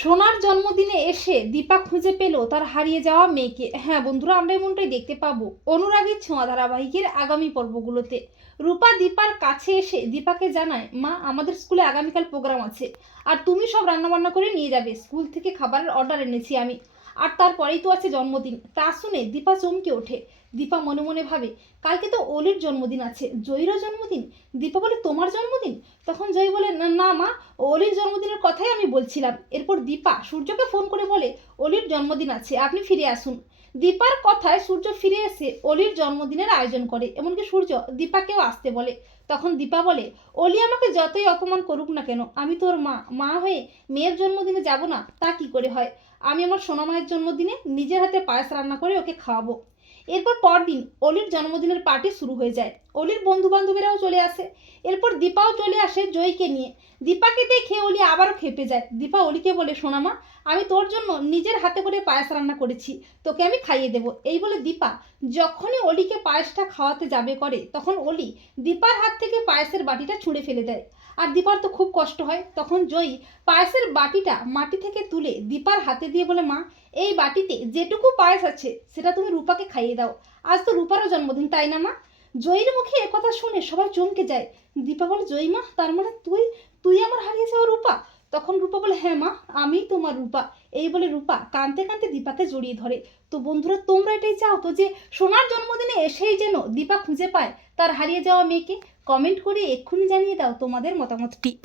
সোনার জন্মদিনে এসে দীপা খুঁজে পেল তার হারিয়ে যাওয়া মেয়েকে। হ্যাঁ বন্ধুরা, আমরা এমনটাই দেখতে পাবো। অনুরাগের ছোঁয়া ধারাবাহিকের আগামী পর্বগুলোতে। রূপা দীপার কাছে এসে দীপাকে জানায়, মা, আমাদের স্কুলে আগামীকাল প্রোগ্রাম আছে। আর তুমি সব রান্নাবান্না করে নিয়ে যাবে। স্কুল থেকে খাবারের অর্ডার এনেছি আমি। আর তারপরেই তো আছে জন্মদিন। তা শুনে দীপা চমকে ওঠে। দীপা মনে মনে ভাবে, কালকে তো অলির জন্মদিন আছে। জয়ীরও জন্মদিন? দীপা বলে তোমার জন্মদিন? তখন জয় বলে, না মা, অলির জন্মদিনের কথাই আমি বলছিলাম। এরপর দীপা সূর্যকে ফোন করে বলে, অলির জন্মদিন আছে, আপনি ফিরে আসুন। দীপার কথায় সূর্য ফিরে এসে অলির জন্মদিনের আয়োজন করে, এমনকি সূর্য দীপাকেও আসতে বলে। তখন দীপা বলে, অলি আমাকে যতই অপমান করুক না কেন, আমি তোর মা মা হয়ে মেয়ের জন্মদিনে যাব না, তা কি করে হয়? আমি আমার সোনা মায়ের জন্মদিনে নিজের হাতে পায়েস রান্না করে ওকে খাওয়াবো। এরপর পরদিন অলির জন্মদিনের পার্টি শুরু হয়ে যায়। অলির বন্ধু বান্ধবীরাও চলে আসে। এরপর দীপাও চলে আসে জয়কে নিয়ে। দীপাকে দেখে অলি আবারও খেপে যায়। দীপা অলিকে বলে সোনামা আমি তোর জন্য নিজের হাতে করে পায়েস রান্না করেছি। তোকে আমি খাইয়ে দেবো। এই বলে দীপা যখনই অলিকে পায়েসটা খাওয়াতে যাবে করে, তখন অলি দীপার হাত থেকে পায়েসের বাটিটা ছুঁড়ে ফেলে দেয়। আর দীপার তো খুব কষ্ট হয়। তখন জয়ী পায়েসের বাটিটা মাটি থেকে তুলে দীপার হাতে দিয়ে বলে, মা, এই বাটিতে যেটুকু পায়েস আছে, সেটা তুমি রূপাকে খাইয়ে দাও। আজ তো রূপারও জন্মদিন, তাই না মা? জয়ীর মুখে একথা শুনে সবাই চমকে যায়। দীপা বলে, জয়ী মা, তার মানে তুই তুই আমার হারিয়ে যাওয়া রূপা? তখন রূপা বলে হ্যাঁ মা, আমি তোমার রূপা। এই বলে রূপা কাঁদতে কানতে দীপাকে জড়িয়ে ধরে। তো বন্ধুরা, তোমরা এটাই চাও তো যে সোনার জন্মদিনে এসেই যেন দীপা খুঁজে পায় তার হারিয়ে যাওয়া মেয়েকে? কমেন্ট করে এক্ষুনি জানিয়ে দাও তোমাদের মতামতটি।